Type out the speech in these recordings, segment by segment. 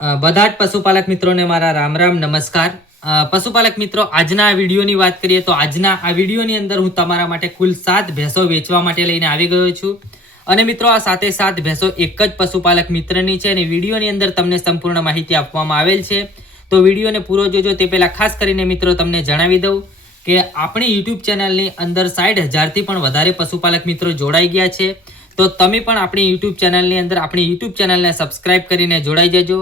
બધા જ પશુપાલક મિત્રોને મારા રામ રામ નમસ્કાર। પશુપાલક મિત્રો, આજના આ વિડીયોની વાત કરીએ તો આજના આ વિડીયોની અંદર હું તમારા માટે કુલ 7 ભેંસો વેચવા માટે લઈને આવી ગયો છું। અને મિત્રો, આ સાથે 7 ભેંસો એક જ પશુપાલક મિત્રની છે અને વિડીયોની અંદર તમને સંપૂર્ણ માહિતી આપવામાં આવેલ છે। તો વિડીયોને પૂરો જોજો। તે પહેલાં ખાસ કરીને મિત્રો તમને જણાવી દઉં કે આપણી યુટ્યુબ ચેનલની અંદર 60,000થી પણ વધારે પશુપાલક મિત્રો જોડાઈ ગયા છે। તો તમે પણ આપણી યુટ્યુબ ચેનલની અંદર આપણી યુટ્યુબ ચેનલને સબસ્ક્રાઇબ કરીને જોડાઈ જજો।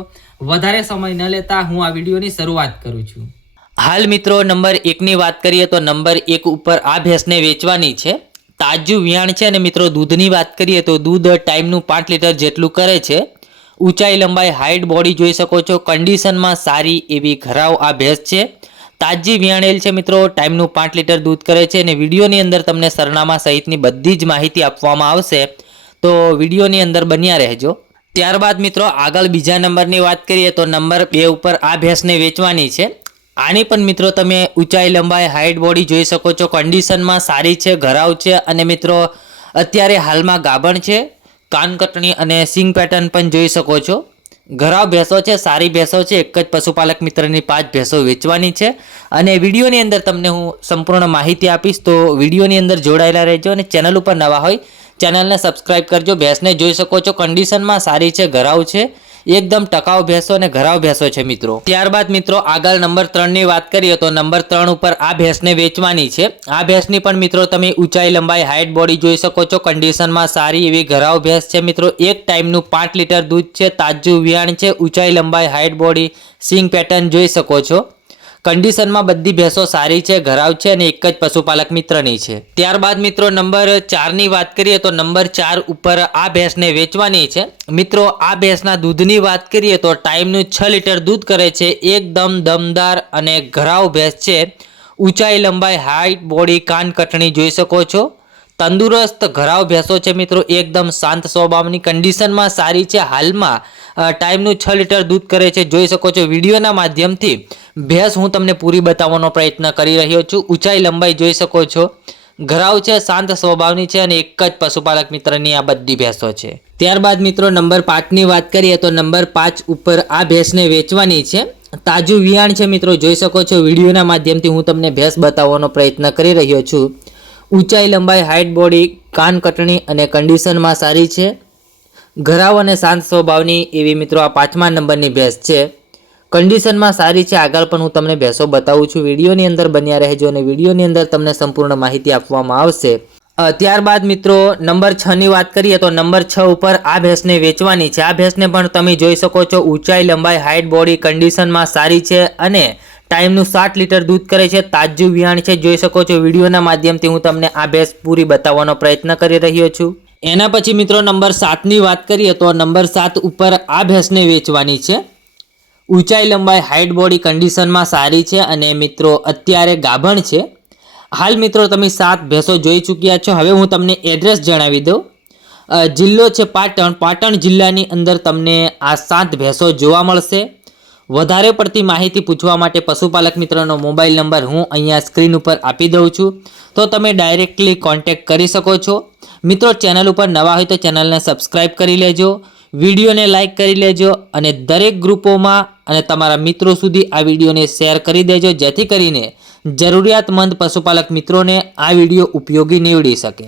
વધારે સમય ન લેતા હું આ વિડીયોની શરૂઆત કરું છું। હાલ મિત્રો, નંબર 1ની વાત કરીએ તો નંબર 1 ઉપર આ ભેંસને વેચવાની છે। તાજું વિયાણ છે અને મિત્રો દૂધની વાત કરીએ તો દૂધ ટાઈમનું 5 લીટર જેટલું કરે છે। ઊંચાઈ, લંબાઈ, હાઇટ, બોડી જોઈ શકો છો। કન્ડિશનમાં સારી એવી ઘરાવ આ ભેંસ છે। તાજી વિયાણેલ છે મિત્રો। ટાઈમનું 5 લીટર દૂધ કરે છે અને વિડીયોની અંદર તમને સરનામા સહિતની બધી જ માહિતી આપવામાં આવશે, તો વિડીયોની અંદર બન્યા રહેજો। ત્યારબાદ મિત્રો આગળ બીજા નંબરની વાત કરીએ તો નંબર 2 ઉપર આ ભેંસને વેચવાની છે। આની પણ મિત્રો તમે ઊંચાઈ, લંબાઈ, હાઇટ, બોડી જોઈ શકો છો। કન્ડિશનમાં સારી છે, ઘરાવ છે અને મિત્રો અત્યારે હાલમાં ગાભણ છે। કાન કટણી અને સિંગ પેટર્ન પણ જોઈ શકો છો। ઘરાવ ભેંસો છે, સારી ભેંસો છે। એક જ પશુપાલક મિત્રની 5 ભેંસો વેચવાની છે અને વિડીયોની અંદર તમને હું સંપૂર્ણ માહિતી આપીશ, તો વિડીયોની અંદર જોડાયેલા રહેજો અને ચેનલ ઉપર નવા હોય ચેનલને સબસ્ક્રાઇબ કરજો। ભેંસને જોઈ શકો છો, કન્ડિશનમાં સારી છે, ઘરાવ છે, એકદમ ટકાઉ ભેંસો અને ઘરાવ ભેંસો છે મિત્રો। ત્યારબાદ મિત્રો આગળ નંબર 3ની વાત કરીએ તો નંબર 3 ઉપર આ ભેંસને વેચવાની છે। આ ભેંસની પણ મિત્રો તમે ઊંચાઈ, લંબાઈ, હાઇટ, બોડી જોઈ શકો છો। કન્ડિશનમાં સારી એવી ઘરાવ ભેંસ છે મિત્રો। એક ટાઈમનું 5 લીટર દૂધ છે, તાજું વિયાણ છે। ઊંચાઈ, લંબાઈ, હાઇટ, બોડી, સિંગ પેટર્ન જોઈ શકો છો। કન્ડિશનમાં બધી ભેંસો સારી છે, ઘરાવ છે અને એક જ પશુપાલક મિત્રની છે। ત્યારબાદ મિત્રો નંબર 4ની વાત કરીએ તો નંબર 4 ઉપર આ ભેંસને વેચવાની છે મિત્રો। આ ભેંસના દૂધની વાત કરીએ તો ટાઈમનું 6 લીટર દૂધ કરે છે। એકદમ દમદાર અને ઘરાવ ભેંસ છે। ઊંચાઈ, લંબાઈ, હાઇટ, બોડી, કાન કટણી જોઈ શકો છો। તંદુરસ્ત ઘરાવ ભેંસો છે મિત્રો। એકદમ શાંત સ્વભાવની, કન્ડિશનમાં સારી છે। હાલમાં ટાઈમનું 6 લીટર દૂધ કરે છે, જોઈ શકો છો। વિડીયોના માધ્યમથી ભેંસ હું તમને પૂરી બતાવવાનો પ્રયત્ન કરી રહ્યો છું। ઊંચાઈ, લંબાઈ જોઈ શકો છો। ઘરાવ છે, શાંત સ્વભાવની છે અને એક જ પશુપાલક મિત્રની આ બધી ભેંસો છે। ત્યારબાદ મિત્રો નંબર 5ની વાત કરીએ તો નંબર 5 ઉપર આ ભેંસને વેચવાની છે। તાજું વિયાણ છે મિત્રો, જોઈ શકો છો। વિડીયોના માધ્યમથી હું તમને ભેંસ બતાવવાનો પ્રયત્ન કરી રહ્યો છું। ઊંચાઈ, લંબાઈ, હાઇટ, બોડી, કાન કટણી અને કન્ડિશનમાં સારી છે। ઘરાવ અને શાંત સ્વભાવની એવી મિત્રો આ 5મા નંબરની ભેંસ છે। કન્ડિશનમાં સારી છે। આગળ પણ હું તમને ભેંસો બતાવું છું, વિડીયોની અંદર બન્યા રહેજો અને વિડીયોની અંદર તમને સંપૂર્ણ માહિતી આપવામાં આવશે। ત્યારબાદ મિત્રો નંબર 6ની વાત કરીએ તો નંબર 6 ઉપર આ ભેંસને વેચવાની છે। આ ભેંસને પણ તમે જોઈ શકો છો। ઊંચાઈ, લંબાઈ, હાઇટ, બોડી કન્ડિશનમાં સારી છે અને ટાઈમનું 7 લીટર દૂધ કરે છે। તાજું વિયાણ છે, જોઈ શકો છો। વિડીયોના માધ્યમથી હું તમને આ ભેંસ પૂરી બતાવવાનો પ્રયત્ન કરી રહ્યો છું। એના પછી મિત્રો નંબર 7ની વાત કરીએ તો નંબર 7 ઉપર આ ભેંસને વેચવાની છે। ઊંચાઈ, લંબાઈ, હાઇટ, બોડી કન્ડિશનમાં સારી છે અને મિત્રો અત્યારે ગાભણ છે। હાલ મિત્રો તમે 7 ભેંસો જોઈ ચૂક્યા છો। હવે હું તમને એડ્રેસ જણાવી દઉં। જિલ્લો છે પાટણ। પાટણ જિલ્લાની અંદર તમને આ 7 ભેંસો જોવા મળશે। વધારે પડતી માહિતી પૂછવા માટે પશુપાલક મિત્રનો મોબાઈલ નંબર હું અહીંયા સ્ક્રીન ઉપર આપી દઉં છું, તો તમે ડાયરેક્ટલી કોન્ટેક્ટ કરી શકો છો। મિત્રો ચેનલ ઉપર નવા હોય તો ચેનલને સબસ્ક્રાઇબ કરી લેજો, વિડીયોને લાઇક કરી લેજો અને દરેક ગ્રુપોમાં અને તમારા મિત્રો સુધી આ વિડીયોને શેર કરી દેજો, જેથી કરીને જરૂરિયાતમંદ પશુપાલક મિત્રોને આ વિડીયો ઉપયોગી નીવડી શકે।